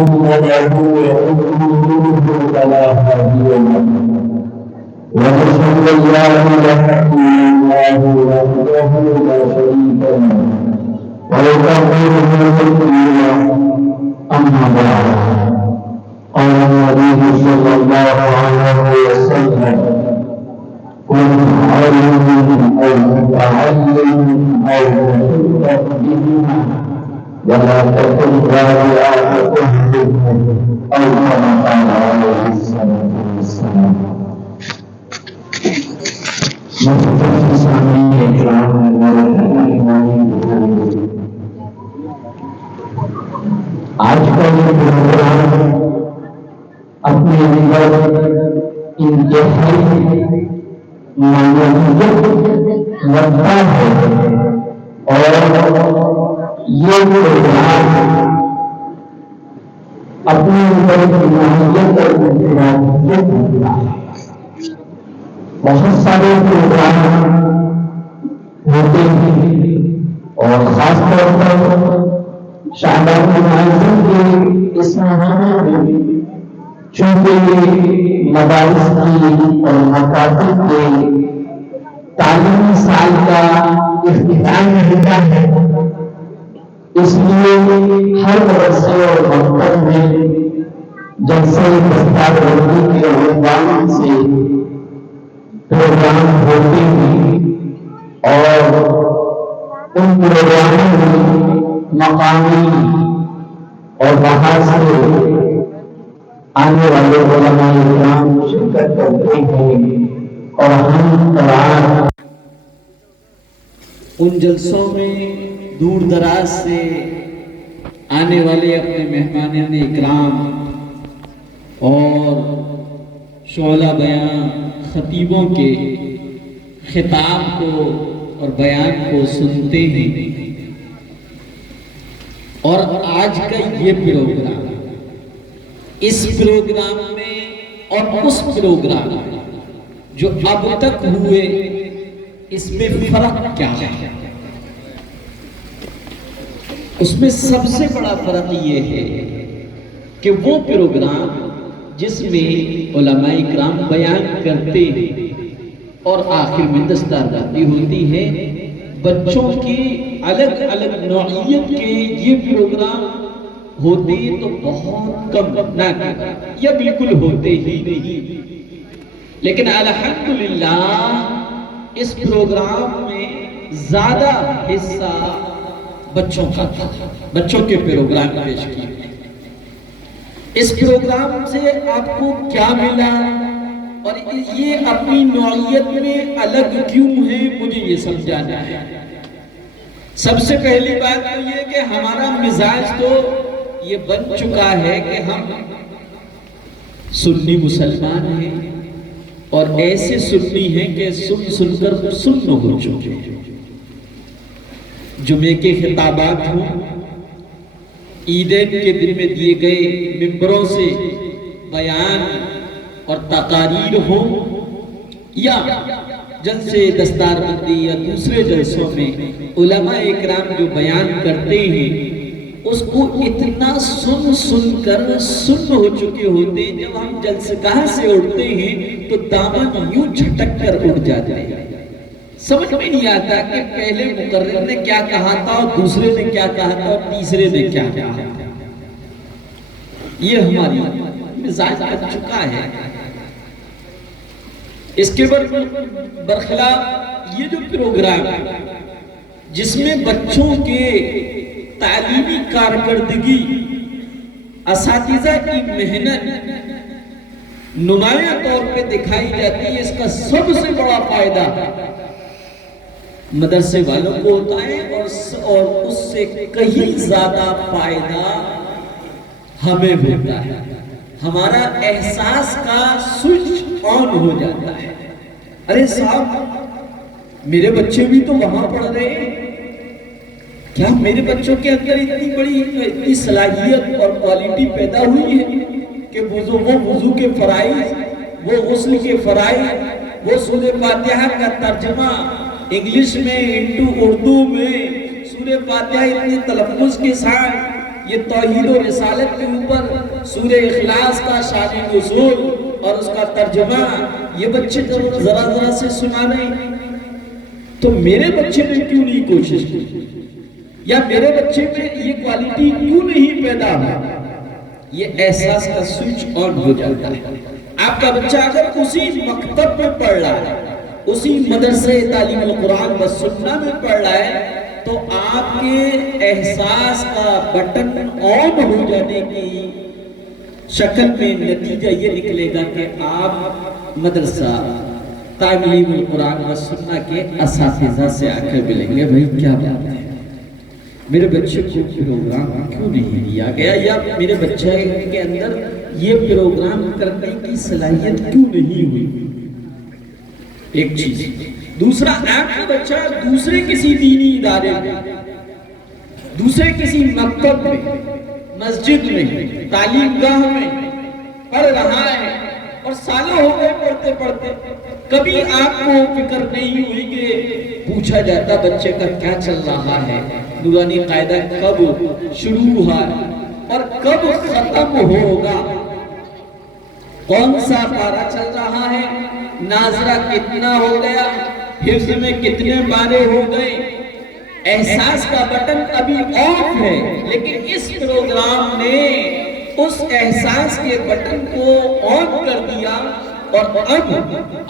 ثم يدعو يقول فلا هادي له ونشهد ان لا اله الا الله وحده لا شريك له ويكبر بالتكبير اما بعد قال النبي صلى الله عليه وسلم كن عالم او متعلم او متفقه ولا تكن تابعا تهلكه او كما قال عليه الصلاه والسلام. محترم سامعین اکرام آج کا یہ پروگرام اپنے اندر انتہائی معلومیت رکھتا ہے اور یہ پروگرام اپنے اندر معلومیت اور انفرادیت رکھتا ہے. بہت سارے پروگرام ہوتے ہیں اور خاص طور پر شعبان المعظم کے اس مہینے میں چونکہ مدارس کی اور مکاتب کے تعلیمی سال کا اختتام ہوتا ہے، اس لیے ہر مدرسے اور مکتب میں جلسے دستار بندی کے عنوان سے پروگرام ہوتے ہیں اور ان پروگراموں میں مقامی اور باہر سے آنے والے علماء کرام شرکت کرتے ہیں اور ہم قرآن ان جلسوں میں دور دراز سے آنے والے اپنے مہمانان اکرام اور شعلہ بیان خطیبوں کے خطاب کو اور بیان کو سنتے ہیں. اور آج کا یہ پروگرام، اس پروگرام میں اور اس پروگرام جو اب تک ہوئے، اس میں فرق کیا ہے؟ اس میں سب سے بڑا فرق یہ ہے کہ وہ پروگرام جس میں علماء کرام بیان کرتے ہیں اور آخر میں دستار بندی ہوتی ہے، بچوں کی الگ الگ نوعیت کے یہ پروگرام ہوتے تو بہت کم نہ یا بالکل ہوتے ہی نہیں. لیکن الحمدللہ اس پروگرام میں زیادہ حصہ بچوں کا تھا، بچوں کے پروگرام پیش کیے. اس پروگرام سے آپ کو کیا ملا اور یہ اپنی نوعیت میں الگ کیوں ہے، مجھے یہ سمجھانا ہے. سب سے پہلی بات تو یہ کہ ہمارا مزاج تو یہ بن چکا ہے کہ ہم سنی مسلمان ہیں اور ایسے سنی ہیں کہ سن سن کر سن ہو چکے. جمعے کے خطابات ہوں، عیدین کے دن میں دیے گئے ممبروں سے بیان اور تقاریر ہوں، یا جلسے دستار بندی یا دوسرے جلسوں میں علماء اکرام جو بیان کرتے ہیں، اس کو اتنا سن سن کر سن ہو چکے ہوتے ہیں، جب ہم جلسگاہ سے اٹھتے ہیں تو دامن یوں جھٹک کر اٹھ جاتے ہیں. سمجھ میں نہیں آتا کہ پہلے مقرر نے کیا کہا تھا اور دوسرے نے کیا کہا تھا اور تیسرے نے کیا کہا تھا. یہ ہماری مزاج بن چکا ہے. اس کے برخلاف یہ جو پروگرام ہے جس میں بچوں کے تعلیمی کارکردگی، اساتذہ کی محنت نمایاں طور پہ دکھائی جاتی ہے، اس کا سب سے بڑا فائدہ مدرسے والوں کو ہوتا ہے اور اس سے کہیں زیادہ فائدہ ہمیں ہوتا ہے. ہمارا احساس کا سوئچ آن ہو جاتا ہے. ارے صاحب، میرے بچے بھی تو وہاں پڑھ رہے ہیں، کیا میرے بچوں کے اندر اتنی بڑی اتنی صلاحیت اور کوالٹی پیدا ہوئی ہے کہ وہ وضو کے فرائض، وہ غسل کے فرائض، وہ سورہ فاتحہ کا ترجمہ انگلش میں انٹو اردو میں سورہ فاتحہ اتنے تلفظ کے ساتھ یہ توحید و رسالت کے اوپر سورہ اخلاص کا شان نزول اور اس کا ترجمہ یہ بچے تو ذرا ذرا سے سنا نہیں، تو میرے بچے نے کیوں نہیں کوشش کی، یا میرے بچے میں یہ کوالٹی کیوں نہیں پیدا ہو؟ یہ احساس کا سوئچ آن ہو جاتا ہے۔ آپ کا بچہ اگر اسی مکتب میں پڑھ رہا ہے، اسی مدرسے تعلیم القرآن و سنہ میں پڑھ رہا ہے، تو آپ کے احساس کا بٹن آن ہو جانے کی شکل میں نتیجہ یہ نکلے گا کہ آپ مدرسہ تعلیم القرآن و سنہ کے اساتذہ سے آ کر ملیں گے، بھائی کیا بات ہے، میرے بچے کو پروگرام کیوں نہیں دیا گیا، یا میرے بچے کے اندر یہ پروگرام کرنے کی صلاحیت کیوں نہیں ہوئی؟ ایک چیز۔ دوسرا، آپ کا بچہ دوسرے کسی دینی ادارے میں، دوسرے کسی مکتب میں، مسجد میں، تعلیم گاہ میں پڑھ رہا ہے، اور سالوں ہو گئے پڑھتے پڑھتے، کبھی آپ کو فکر نہیں ہوئی کہ پوچھا جاتا بچے کا کیا چل رہا ہے، نورانی قاعدہ کب شروع ہوا اور کب ختم ہوگا، کون سا پارہ چل رہا ہے، ناظرہ کتنا ہو گیا، حفظ میں کتنے پارے ہو گئے؟ احساس کا بٹن ابھی آف ہے، لیکن اس پروگرام نے اس احساس کے بٹن کو آن کر دیا، اور اب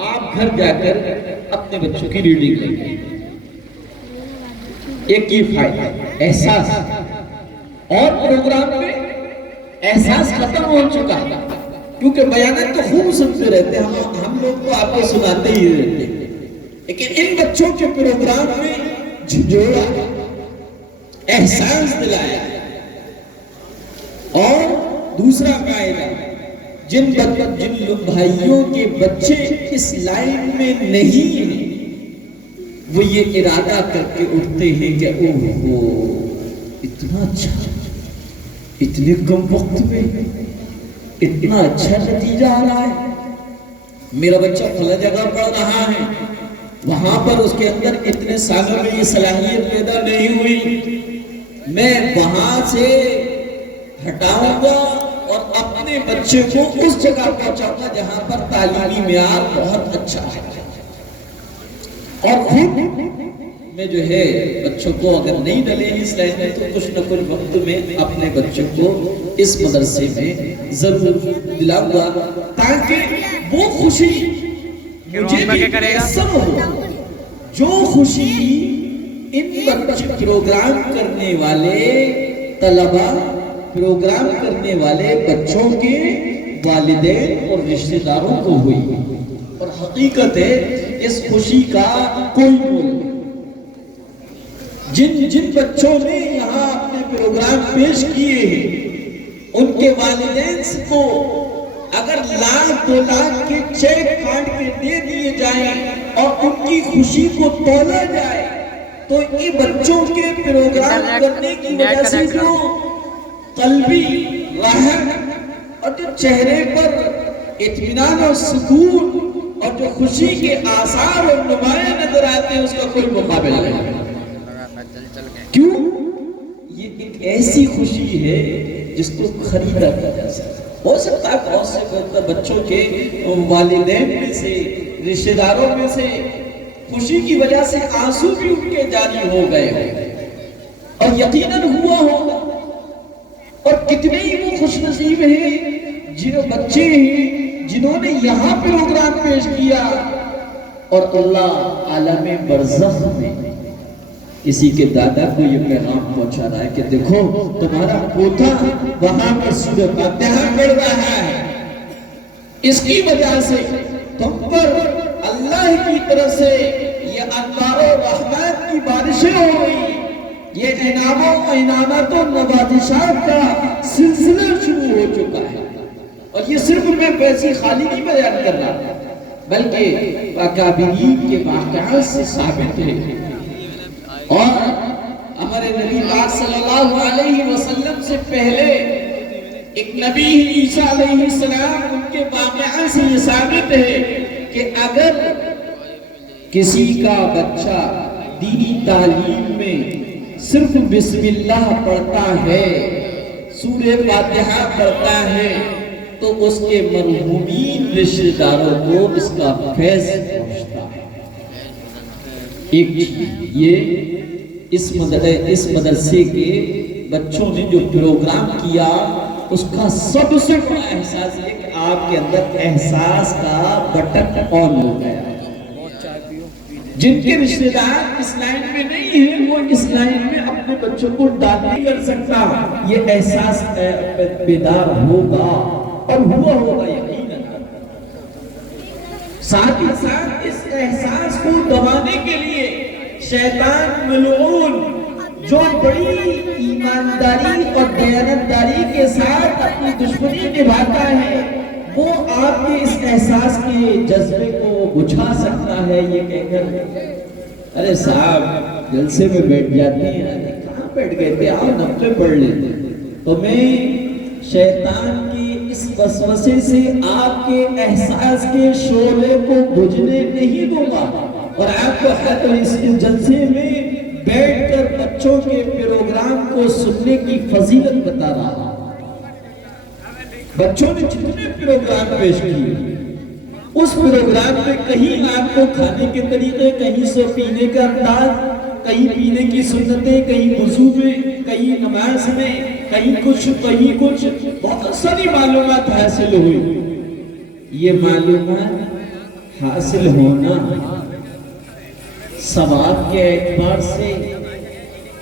آپ گھر جا کر اپنے بچوں کی ریڈنگ لیں۔ ایک یہ فائدہ احساس، اور پروگرام میں احساس ختم ہو چکا ہے، کیونکہ بیانات تو خوب سنتے رہتے ہیں، ہم لوگ تو آپ کو سناتے ہی رہتے ہیں، لیکن ان بچوں کے پروگرام میں جھنجھوڑا، احساس دلایا۔ اور دوسرا قاعدہ، جن بھائیوں کے بچے اس لائن میں نہیں ہیں، وہ یہ ارادہ کر کے اٹھتے ہیں کہ اوہ اتنا اچھا، اتنے کم وقت میں اتنا اچھا نتیجہ آ رہا ہے، میرا بچہ فلاں جگہ پڑھ رہا ہے، وہاں پر اس کے اندر اتنے سالوں میں یہ صلاحیت پیدا نہیں ہوئی، میں وہاں سے ہٹاؤں گا اور اپنے بچے کو اس جگہ پہنچاؤں گا جہاں پر تعلیمی معیار بہت اچھا ہے، اور خود میں جو ہے بچوں کو اگر نہیں ڈلے اس لائن میں تو کچھ نہ کچھ وقت میں اپنے بچوں کو اس مدرسے میں ضرور دلاؤں گا، تاکہ وہ خوشی مجھے بھی میسر ہو جو خوشی ان بچے پروگرام کرنے والے طلبہ، پروگرام کرنے والے بچوں کے والدین اور رشتہ داروں کو ہوئی۔ اور حقیقت ہے اس خوشی کا کوئی مول نہیں۔ جن بچوں نے یہاں اپنے پروگرام پیش کیے ہیں، ان کے والدین کو اگر لاکھ 2 لاکھ کے چیک کاٹ کے دے دیے جائیں اور ان کی خوشی کو تولا جائے، تو یہ بچوں کے پروگرام کرنے کی وجہ سے جو قلبی راحت اور جو چہرے پر اطمینان اور سکون اور جو خوشی کے آثار اور نمایاں نظر آتے ہیں، اس کا کوئی مقابلہ نہیں۔ کیوں؟ یہ ایک ایسی خوشی ہے جس کو خریدا نہیں جا سکتا۔ ہو سکتا ہے بہت سے بچوں کے والدین میں سے، رشتہ داروں میں سے خوشی کی وجہ سے آنسو بھی ان کے جاری ہو گئے ہیں، اور یقیناً ہوا ہوگا، اور کتنے ہی وہ خوش نصیب ہیں جنہوں بچے ہیں جنہوں نے یہاں پروگرام پیش کیا، اور اللہ عالم برزخ میں کسی کے دادا کو یہ پیغام پہنچا رہا ہے کہ دیکھو تمہارا پوتا وہاں پر سورہ فاتحہ پڑھ رہا ہے، اس کی وجہ سے تم پر اللہ کی طرف سے یہ انوار و رحمت کی بارشیں ہو رہی، یہ انعام و انعامات و نوازشات کا سلسلہ شروع ہو چکا ہے۔ اور یہ صرف میں ویسی خالی نہیں بیان کر رہا، بلکہ اکابرین کے واقعات سے ثابت ہے، اور ہمارے نبی پاک صلی اللہ علیہ وسلم سے پہلے ایک نبی عیسیٰ علیہ السلام، ان کے واقعات سے یہ ثابت ہے کہ اگر کسی کا بچہ دینی تعلیم میں صرف بسم اللہ پڑھتا ہے سورہ فاتحہ پڑھتا ہے تو اس کے مرحومین رشتہ داروں کو اس کا فیض پہنچتا ہے۔ ایک یہ اس مدرسے کے بچوں نے جو پروگرام کیا اس کا سب سے بڑا احساس ہے کہ آپ کے اندر احساس کا بٹن آن ہو گیا۔ جن کے رشتہ دار اس لائن میں نہیں ہیں وہ اس لائن میں اپنے بچوں کو ڈال نہیں کر سکتا، یہ احساس بیدار ہوگا اور ہوا ہوگا یقیناً۔ ساتھ ہی ساتھ اس احساس کو دبانے کے لیے شیطان ملعون جو بڑی ایمانداری اور دیانتداری کے ساتھ اپنی دشمنی نبھاتا ہے، وہ آپ کے اس احساس کے جذبے کو بجھا سکتا ہے یہ کہہ کر ارے صاحب جلسے میں بیٹھ جاتے ہیں، کہاں بیٹھ گئے تھے، آؤ نفلیں پڑھ لیتے۔ تو میں شیطان کی اس وسوسے سے آپ کے احساس کے شعلے کو بجھنے نہیں دوں گا، اور آپ کو اس جلسے میں بیٹھ کر بچوں کے پروگرام کو سننے کی فضیلت بتا رہا ہوں۔ بچوں نے جتنے پروگرام پیش کیے اس پروگرام میں کہیں آپ کو کھانے کے طریقے، کہیں سے پینے کا انداز، کہیں پینے کی سنتیں، کہیں وضو میں، کہیں نماز میں، کہیں کچھ بہت ساری معلومات حاصل ہوئی۔ یہ معلومات حاصل ہونا ثواب کے اعتبار سے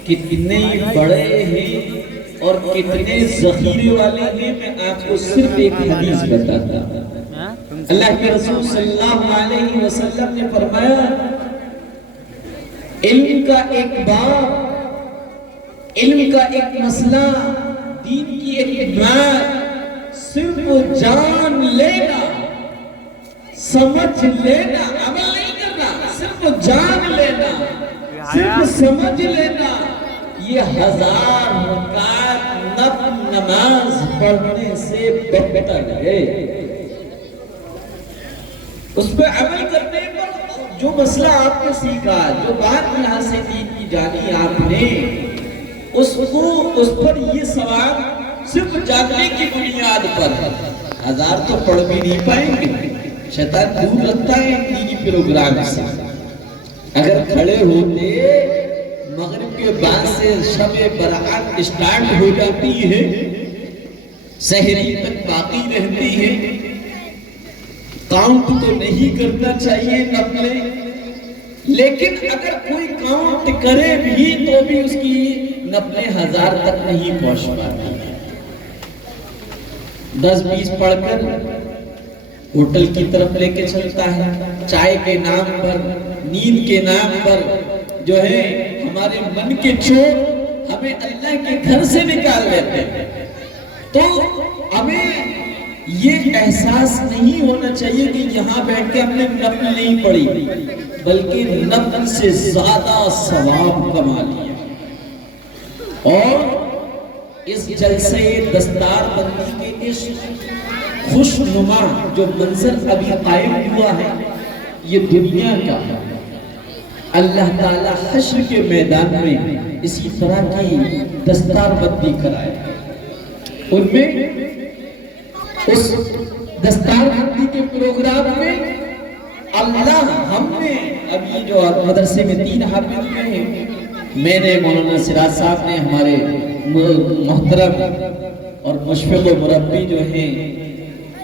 کتنے بڑے ہیں اور کتنے ذخیرے والے ہیں، میں آپ کو صرف ایک حدیث بتاتا ہوں۔ اللہ کے رسول صلی اللہ علیہ وسلم نے فرمایا علم کا ایک باب، علم کا ایک مسئلہ، دین کی ایک بات صرف جان لینا، سمجھ لینا، عمل نہیں کرنا، صرف جان لینا، صرف سمجھ لینا، یہ 1000 رکعت نفل نماز پڑھنے سے بہتر ہے۔ اس پہ عمل کرنے پر جو مسئلہ آپ نے سیکھا، جو بات یہاں سے دین کی جانی آپ نے، اس پر یہ ثواب صرف جاننے کی بنیاد پر 1000 تو پڑھ بھی نہیں پائیں گے، شیطان دور رکھتا ہے دینی پروگرام سے۔ اگر کھڑے ہوتے مغرب کے بعد سے شب برات اسٹارٹ ہو جاتی ہے، سحری تک باقی رہتی ہے، کاؤنٹ تو نہیں کرنا چاہیے نفلیں، لیکن اگر کوئی کاؤنٹ کرے بھی تو بھی اس کی نفلیں 1000 تک نہیں پہنچ پاتی۔ 10-20 پڑھ کر ہوٹل کی طرف لے کے چلتا ہے، چائے کے نام پر، نیند کے نام پر، جو ہے ہمارے من کے چور ہمیں اللہ کے گھر سے نکال لیتے ہیں۔ تو ہمیں یہ احساس نہیں ہونا چاہیے کہ یہاں بیٹھ کے ہم نے نفل نہیں پڑھی، بلکہ نفل سے زیادہ ثواب کما لیا۔ اور اس جلسے دستار بندی کے اس خوش نما جو منظر ابھی قائم ہوا ہے، یہ دنیا کا ہے۔ اللہ تعالیٰ حشر کے میدان میں اسی طرح کی دستار بندی کرائے۔ ان میں اس دستار بندی کے پروگرام میں اللہ ہم نے ابھی جو مدرسے میں 3 حافظ ہیں، میں نے مولانا سراج صاحب نے، ہمارے محترم اور مشفق و مربی جو ہیں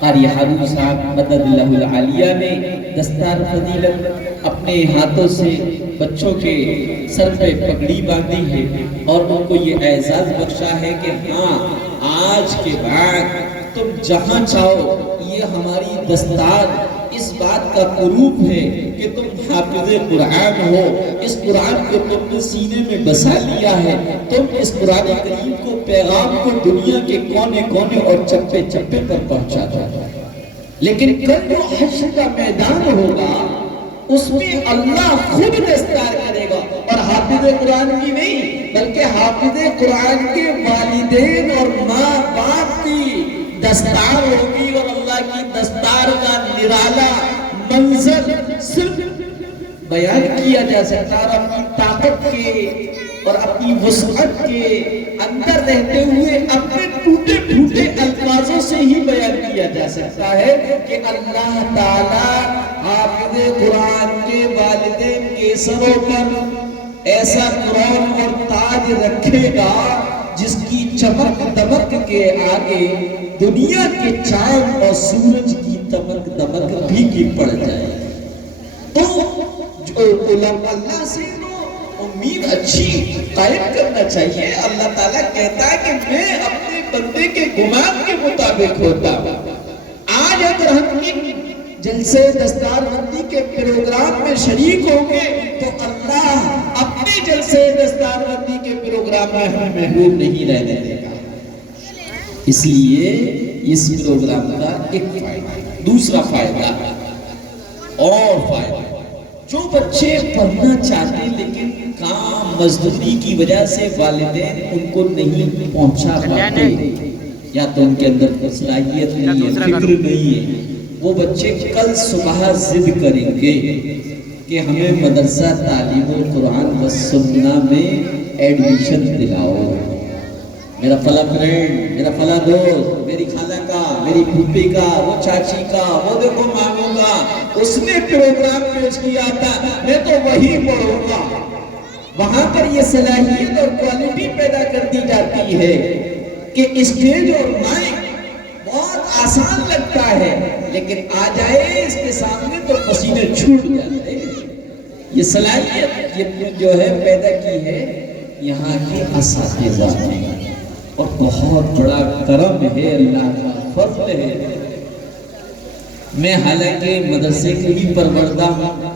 قاری ہارون صاحب مدد اللہ العالیہ نے دستار فضیلت اپنے ہاتھوں سے بچوں کے سر پہ پگڑی باندھی ہے اور ان کو یہ اعزاز بخشا ہے کہ ہاں آج کے بعد تم جہاں چاہو، یہ ہماری دستار اس بات کا قروب ہے کہ تم حافظ قرآن ہو، اس قرآن کو تم نے سینے میں بسا لیا ہے، تم اس قرآن کریم کو پیغام کو دنیا کے کونے کونے اور چپے چپے پر پہنچا دو۔ لیکن کل جو حشر کا میدان ہوگا اس میں اللہ خود دستار کرے گا، اور حافظ قرآن کی نہیں بلکہ حافظ قرآن کے والدین اور ماں باپ کی دستار ہوگی، اور اللہ کی دستار کا نرالا منظر صرف بیان کیا جا سکتا، اور اپنی طاقت کے اور اپنی وسعت کے اندر رہتے ہوئے اپنے ٹوٹے پھوٹے الفاظوں سے ہی بیان کیا جا سکتا ہے کہ اللہ تعالیٰ حافظ قرآن کے والدین کے سروں پر ایسا قرآن اور تاج رکھے گا جس کی چمک دمک کے آگے دنیا کے چاند اور سورج کی چمک دمک پھیکی پڑ جائے. تو اللہ سے امید اچھی قائم کرنا چاہیے. اللہ تعالیٰ کہتا ہے کہ میں اپنے بندے کے گمان کے مطابق ہوتا ہوں. آج اگر ہم ان جلسے دستار بندی کے پروگرام میں شریک ہوں گے تو اللہ اپنے جلسے دستار بندی کے پروگرام میں ہمیں محروم نہیں رہنے دے گا. اس لیے اس پروگرام کا ایک فائدہ. دوسرا فائدہ اور فائدہ، جو بچے پڑھنا چاہتے ہیں لیکن کام مزدوری کی وجہ سے والدین ان کو نہیں پہنچا پاتے، یا تو ان کے اندر صلاحیت نہیں ہے، فکر نہیں ہے، وہ بچے کل صبح ضد کریں گے کہ ہمیں مدرسہ تعلیم القرآن و سنہ میں ایڈمیشن دلاؤ. میرا فلاں فرینڈ، میرا فلاں دوست، میری خالہ کا، میری پھوپھی کا، وہ چاچی کا، وہ دیکھو ماموں کا، اس نے پروگرام پیش کیا تھا، میں تو وہی پڑھوں گا. وہاں پر یہ صلاحیت اور کوالٹی پیدا کر دی جاتی ہے کہ اسٹیج اور مائک بہت آسان لگتا ہے لیکن آ جائے اس کے سامنے تو پسینے چھوٹ جاتے ہیں. یہ صلاحیت یہ جو ہے پیدا کی ہے یہاں کے اساتذہ نے، اور بہت بڑا کرم ہے، اللہ کا فضل ہے. میں حالانکہ مدرسے کے ہی پروردہ ہوں،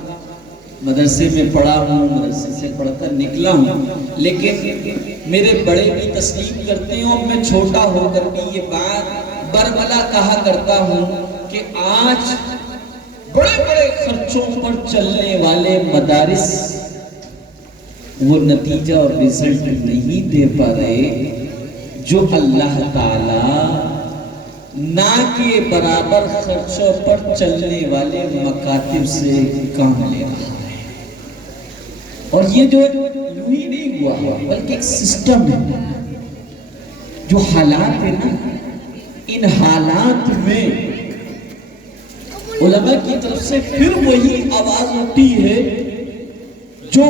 مدرسے میں پڑھا ہوں، مدرسے سے پڑھتا نکلا ہوں، لیکن میرے بڑے بھی تسلیم کرتے ہیں اور میں چھوٹا ہو کر بھی یہ بات برملا کہا کرتا ہوں کہ آج بڑے بڑے خرچوں پر چلنے والے مدارس وہ نتیجہ اور رزلٹ نہیں دے پا رہے جو اللہ تعالیٰ نہ کے برابر خرچوں پر چلنے والے مکاتب سے کام لے رہا ہے. اور یہ جو یوں ہی نہیں ہوا بلکہ ایک سسٹم ہے. جو حالات ہے نا، ان حالات میں علماء کی طرف سے پھر وہی آواز اٹھی ہے جو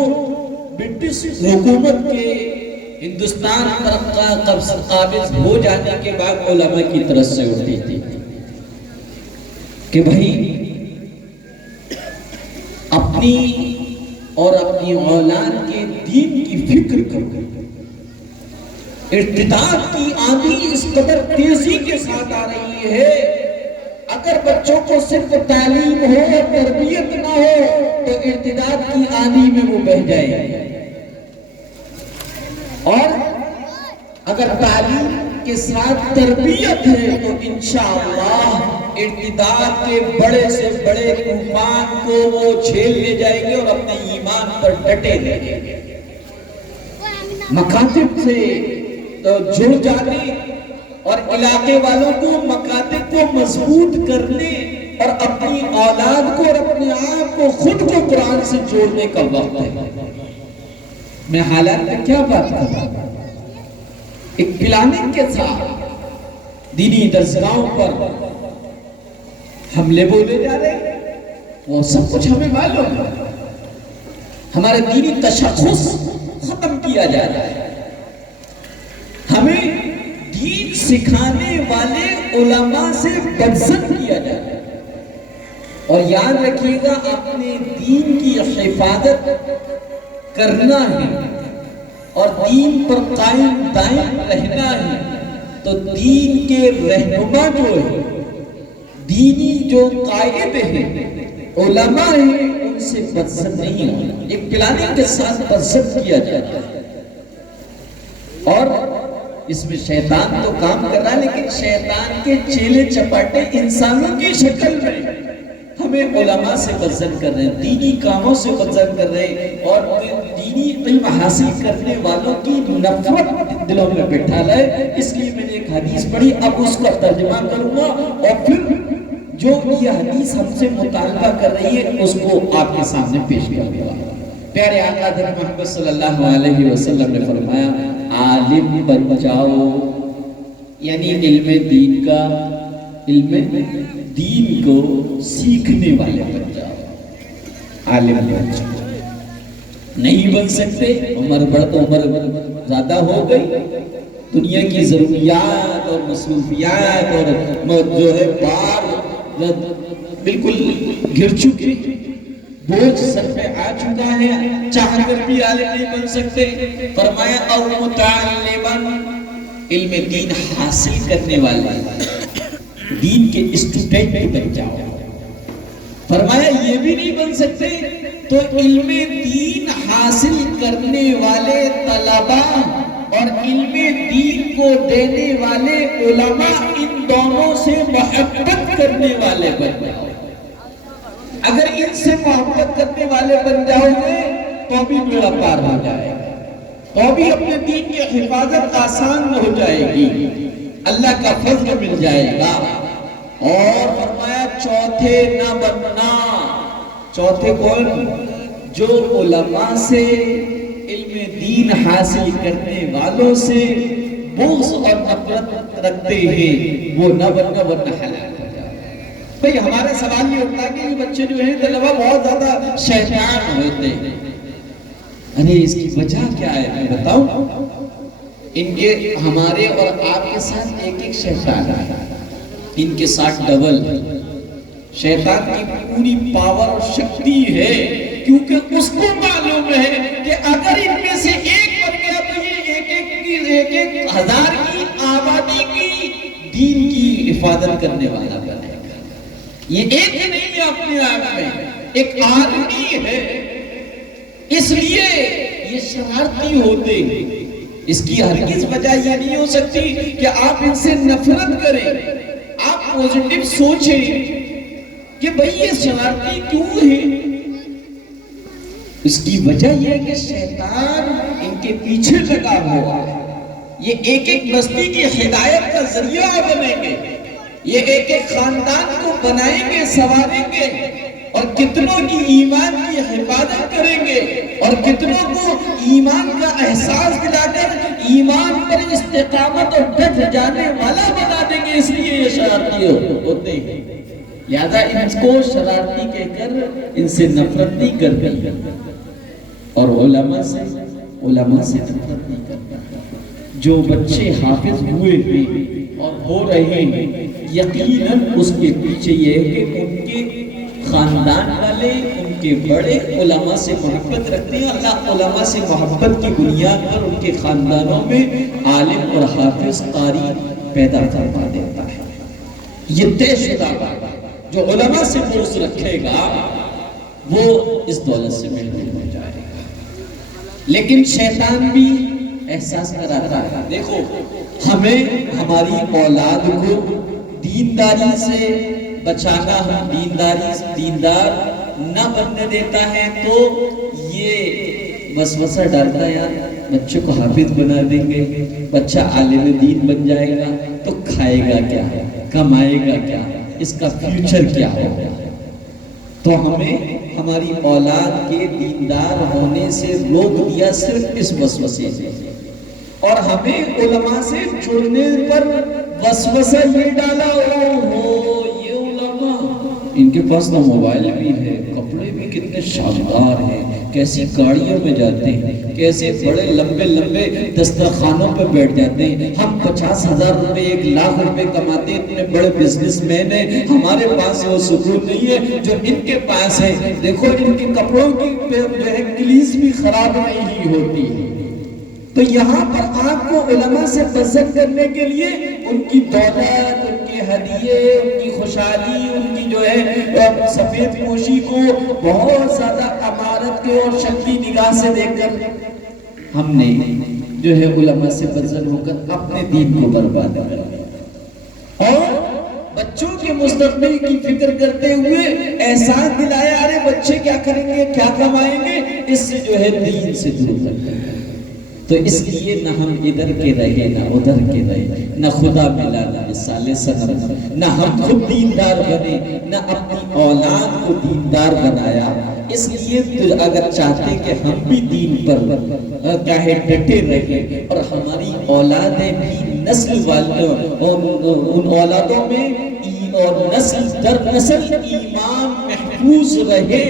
برٹش حکومت کے ہندوستان طرف قابض ہو جانے کے بعد علماء کی طرف سے اٹھی تھی کہ بھائی اپنی اور اپنی اولاد کے دین کی فکر کرو. ارتداد کی آندھی اس قدر تیزی کے ساتھ آ رہی ہے، اگر بچوں کو صرف تعلیم ہو اور تربیت نہ ہو تو ارتداد کی آندھی میں وہ بہہ جائے گا. اور اگر تعلیم کے ساتھ تربیت ہے تو انشاءاللہ ارتداد کے بڑے سے بڑے طوفان کو وہ جھیل لے جائیں گے اور اپنے ایمان پر ڈٹے رہیں گے. مکاتب سے جڑ جانے اور علاقے والوں کو مکاتب کو مضبوط کرنے اور اپنی اولاد کو اور اپنے آپ کو خود کو قرآن سے جوڑنے کا وقت ہے. میں حالات میں کیا بات کر رہا ہوں؟ ایک پلاننگ کے ساتھ دینی درسگاہوں پر حملے بولے جا رہے ہیں، وہ سب کچھ ہمیں معلوم ہے. ہمارے دینی تشخص ختم کیا جا رہا ہے. ہمیں دین سکھانے والے علماء سے بدزن کیا جا رہا ہے. اور یاد رکھیے گا اپنے دین کی حفاظت کرنا ہے اور دین پر قائم دائم رہنا ہے تو دین کے رہنما جو ہے، دینی جو قائد ہیں، علماء ہیں، ان سے بدزن نہیں ہونا. ایک پلاننگ کے ساتھ بدزن کیا جاتا ہے. اور اس میں شیطان تو کام کر رہا ہے لیکن شیطان کے چیلے چپاٹے انسانوں کی شکل میں ہمیں علماء سے بدزن کر رہے ہیں، دینی کاموں سے بدزن کر رہے ہیں اور دینی علم حاصل کرنے والوں کی نفرت دلوں میں بٹھا رہے. اس لیے میں نے ایک حدیث پڑھی، اب اس کا ترجمہ کروں گا اور پھر جو یہ حدیث ہم سے مطالبہ کر رہی ہے اس کو آپ کے سامنے پیش کر دیا. پیارے آقا محمد صلی اللہ علیہ وسلم نے فرمایا عالم بن جاؤ، یعنی علم دین کا، علم دین کو سیکھنے والے بن جاؤ، عالم بن جاؤ۔ نہیں بن سکتے، عمر زیادہ ہو گئی، دنیا کی ضروریات اور مصروفیات اور جو ہے بار بالکل گر چکے، بوجھ سر پہ آ چکا ہے، چاہ کر بھی عالم نہیں بن سکتے۔ فرمایا او متعلما، علم دین حاصل کرنے والے، دین کے اسٹوڈنٹ بن جاؤ۔ فرمایا یہ بھی نہیں بن سکتے تو علم دین حاصل کرنے والے طلبا اور علم دین کو دینے والے علماء، ان دونوں سے محبت کرنے والے بن جاؤ۔ اگر ان سے محبت کرنے والے بن جاؤ گے تو بھی بیڑا پار ہو جائے گا، تو بھی اپنے دین کی حفاظت آسان ہو جائے گی، اللہ کا فضل مل جائے گا۔ اور فرمایا چوتھے نہ بننا، چوتھے کون؟ جو علماء سے، علم دین حاصل کرنے والوں سے بغض اور نفرت رکھتے ہیں، وہ نہ بننا، ورنہ ہلاک ہو جائے۔ بھئی ہمارا سوال یہ ہوتا ہے کہ یہ بچے جو ہیں طلبہ بہت زیادہ شیطان ہوتے ہیں، ارے اس کی وجہ کیا ہے میں بتاؤں؟ ان کے ہمارے اور آپ کے ساتھ ایک ایک شیطان ہے، ان کے ساتھ ڈبل شیطان کی پوری پاور اور شکتی ہے، کیونکہ اس کو معلوم ہے کہ اگر ان میں سے ایک بن گیا تو یہ ایک ہزار کی آبادی کی دین کی حفاظت کرنے والا بنے گا۔ یہ ایک ہی نہیں ہے اپنے آپ میں، ایک آدمی ہے، اس لیے یہ شرارتی ہوتے ہیں۔ اس کی ہرگز وجہ یہ نہیں ہو سکتی کہ آپ ان سے نفرت کریں، آپ پوزیٹیو سوچیں کہ بھئی یہ شرارتی کیوں ہے؟ اس کی وجہ یہ ہے کہ شیطان ان کے پیچھے لگا ہوا ہے، یہ ایک ایک بستی کی ہدایت کا ذریعہ بنیں گے، یہ ایک ایک خاندان کو بنائیں گے، سنواریں گے، اور کتنوں کی ایمان کی حفاظت کریں گے، اور کتنوں کو ایمان کا احساس دلا کر ایمان پر استقامت اور ڈٹ جانے والا بنا دیں گے۔ اس لیے یہ شرارتی ہوتے ہیں، لہذا ان کو شرارتی کہہ کر ان سے نفرت نہیں کرتی، اور علماء سے نفرت نہیں کرتا۔ جو بچے حافظ ہوئے ہیں اور ہو رہے ہیں، یقیناً اس کے پیچھے یہ ہے کہ ان کے خاندان والے، ان کے بڑے علماء سے محبت رکھتے ہیں۔ اللہ علماء سے محبت کی بنیاد پر ان کے خاندانوں میں عالم اور حافظ قاری پیدا کروا دیتا ہے۔ یہ طے شدہ بات ہے، جو علماء سے بغض رکھے گا وہ اس دولت سے محروم ہو جائے گا۔ لیکن شیطان بھی احساس کراتا ہے، دیکھو ہمیں ہماری اولاد کو دینداری سے بچانا، ہم دیندار نہ بننے دیتا ہے تو یہ وسوسہ ڈالتا ہے، یار بچوں کو حافظ بنا دیں گے، بچہ عالم دین بن جائے گا تو کھائے گا کیا، کمائے گا کیا، اس کا فیوچر کیا ہوگا۔ تو ہمیں ہماری اولاد کے دیندار ہونے سے روک دیا صرف اس وسوسے سے، اور ہمیں علماء سے جڑنے پر وسوسہ یہ ڈالا، یہ علماء ان کے پاس تو موبائل بھی ہے، کپڑے بھی کتنے شاندار ہیں، کیسی گاڑیوں میں جاتے ہیں، کیسے بڑے لمبے دسترخوانوں پہ بیٹھ جاتے ہیں، ہم 50,000 روپے 1,00,000 روپے کماتے ہیں، اتنے بڑے بزنس مین ہیں، ہمارے پاس وہ سکون نہیں ہے جو ان کے پاس ہے۔ دیکھو ان کے کپڑوں کی جو ہے کلیز بھی خراب نہیں ہوتی ہے۔ تو یہاں پر آپ کو علماء سے بزد کرنے کے لیے ان کی دولت، ان کے ہدیے، ان کی خوشحالی، ان کی جو ہے سفید پوشی کو بہت زیادہ امارت کے اور شکلی نگاہ سے دیکھ کر ہم نے جو ہے علماء سے بزد ہو کر اپنے دین کو برباد کر دیا، اور بچوں کے مستقبل کی فکر کرتے ہوئے احساس دلایا، ارے بچے کیا کریں گے، کیا کمائیں گے، اس سے جو ہے دین سے دور کر دیا۔ تو اس لیے نہ ہم ادھر کے رہے نہ ادھر کے رہے، نہ خدا ملا نہ مثال صنم، نہ ہم خود دیندار بنے نہ اپنی اولاد کو دیندار بنایا۔ اس لیے اگر چاہتے کہ ہم بھی دین پر چاہے ڈٹے رہیں اور ہماری اولادیں بھی نسل والوں ان اولادوں میں اور نسل در نسل ایمان محفوظ رہے،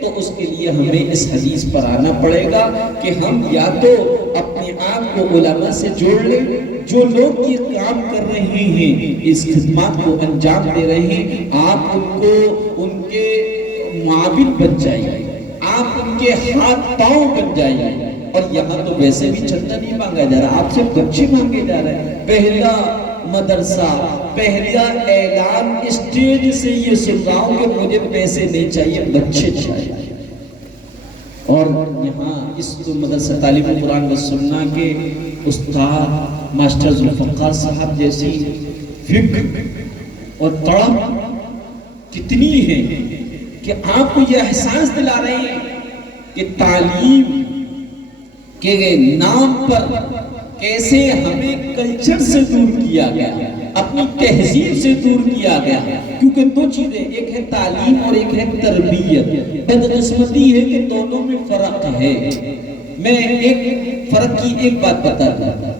تو اس کے لیے ہمیں اس حدیث پر آنا پڑے گا کہ ہم یا تو اپنے آپ کو علماء سے جوڑ لیں، جو لوگ یہ کام کر رہے ہیں، اس خدمات کو انجام دے رہے ہیں، آپ ان کو ان کے معاون بن جائیے، آپ ان کے ہاتھ پاؤں بن جائیے۔ اور یہاں تو ویسے بھی چندہ نہیں مانگا جا رہا، آپ سے بچے مانگے جا رہے ہیں۔ پہلا مدرسہ، پہلا اعلان اسٹیج سے یہ سن رہا ہوں کہ مجھے پیسے نہیں چاہیے، بچے چاہیے۔ اور یہاں اس مدرسہ تعلیم قرآن و سنہ کے استاد ماسٹر ذوالفقار صاحب جیسی فکر اور تڑپ کتنی ہے کہ آپ کو یہ احساس دلا رہے ہیں کہ تعلیم کے نام پر کیسے ہمیں کلچر سے دور کیا گیا، اپنی تہذیب سے دور کیا گیا۔ کیونکہ دو چیزیں، ایک ہے تعلیم اور ایک ہے تربیت۔ بدقسمتی ہے کہ دونوں میں فرق ہے۔ میں ایک فرق کی ایک بات بتا دوں،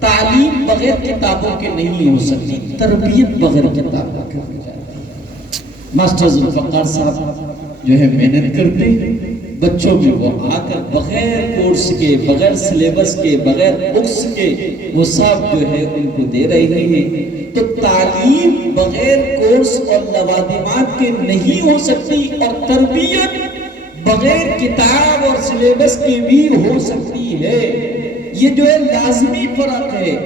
تعلیم بغیر کتابوں کے نہیں ہو سکتی، تربیت بغیر کتابوں کے ہو جاتی ہے۔ ماسٹر ذوالفقار صاحب جو ہے محنت کرتے ہیں، بچوں میں وہ آ کر بغیر کورس کے، بغیر سلیبس کے، بغیر بکس کے وہ سب جو ہے ان کو دے رہے ہیں۔ تو تعلیم بغیر کورس اور لوازمات کے نہیں ہو سکتی، اور تربیت بغیر کتاب اور سلیبس کے بھی ہو سکتی ہے۔ یہ جو ہے لازمی فرق ہے۔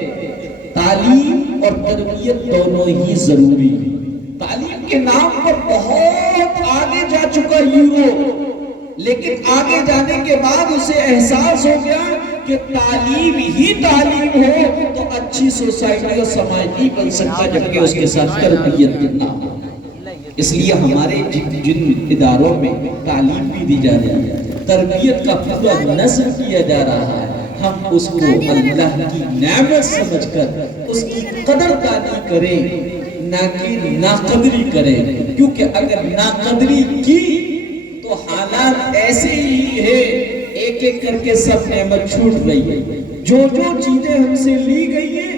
تعلیم اور تربیت دونوں ہی ضروری ہیں۔ تعلیم کے نام پر بہت آگے جا چکا یورپ، لیکن آگے جانے کے بعد اسے احساس ہو گیا کہ تعلیم ہی تعلیم ہو تو اچھی سوسائٹی اور سماج نہیں بن سکتا، جبکہ اس کے ساتھ تربیت نہ ہو۔ اس لیے ہمارے جن اداروں میں تعلیم بھی دی جا رہی ہے، تربیت کا پورا نصب کیا جا رہا ہے، ہم اس کو اللہ کی نعمت سمجھ کر اس کی قدر دانی کریں، نہ کہ ناقدری کریں۔ کیونکہ اگر ناقدری کی تو حالات ایسے ہی ہے، ایک ایک کر کے سب نعمت چھوٹ رہی ہے۔ جو چیزیں ہم سے لی گئی ہیں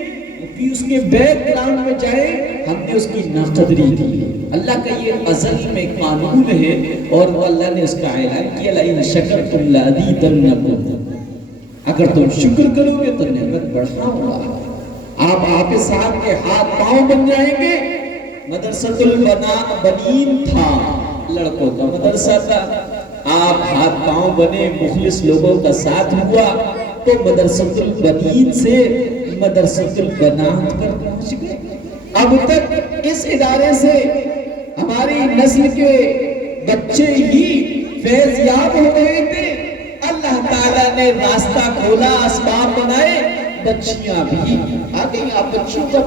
اس کے بیک گراؤنڈ میں جائے، ہم نے اس کی ناقدری کی۔ اللہ کا یہ ازل میں قانون ہے، اور وہ اللہ نے اس کا اعلان کیا، لَإِن شَكَرْتُمْ لَأَزِيدَنَّكُمْ، اگر تم شکر کرو گے تو نعمت بڑھاؤں گا۔ آپ صاحب کے ہاتھ پاؤں بن جائیں گے۔ مدرسۃ البنین تھا، لڑکوں کا مدرسہ تھا، آپ ہاتھ پاؤں بنے، مخلص لوگوں کا ساتھ ہوا تو مدرسۃ البنین سے مدرسۃ البنات پر پہنچ گئے۔ اب تک اس ادارے سے ہماری نسل کے بچے ہی فیض یاب ہو رہے تھے، اللہ تعالیٰ نے راستہ کھولا، اسباب بنائے، بچیاں بھی آ گئی۔ آپ بچیوں کا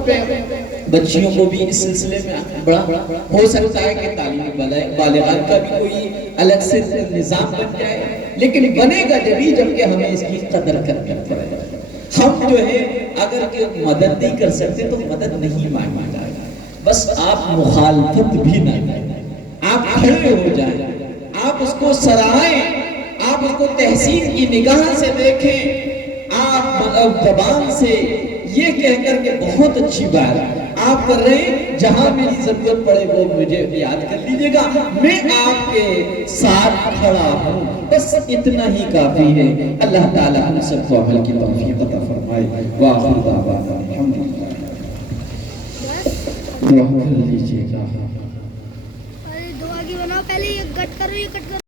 بچیوں کو بھی اس سلسلے میں بڑا ہو سکتا ہے کہ تعلیم بالغات کا بھی کوئی الگ سے نظام بن جائے، لیکن بنے گا جبکہ ہمیں اس کی قدر کرنا پڑے گا۔ ہم جو ہے اگر کہ مدد نہیں کر سکتے تو مدد نہیں مانگا جائے گا، بس آپ مخالفت بھی نہ کریں، آپ کھڑے ہو جائیں، آپ اس کو سرائیں، آپ اس کو تحسین کی نگاہ سے دیکھیں، آپ زبان سے یہ کہہ کر کے بہت اچھی بات آپ کر رہے ہیں، جہاں میری ضرورت پڑے وہ مجھے یاد کر لیجیے گا، میں آپ کے ساتھ کھڑا ہوں، بس اتنا ہی کافی ہے۔ اللہ تعالیٰ ہم سب کو عمل کی توفیق عطا فرمائے۔ وآخر دعوانا الحمدللہ۔ دعا کر لیجیے گا۔ دعا کی بناؤ، پہلے یہ کٹ کرو، یہ کٹ کرو۔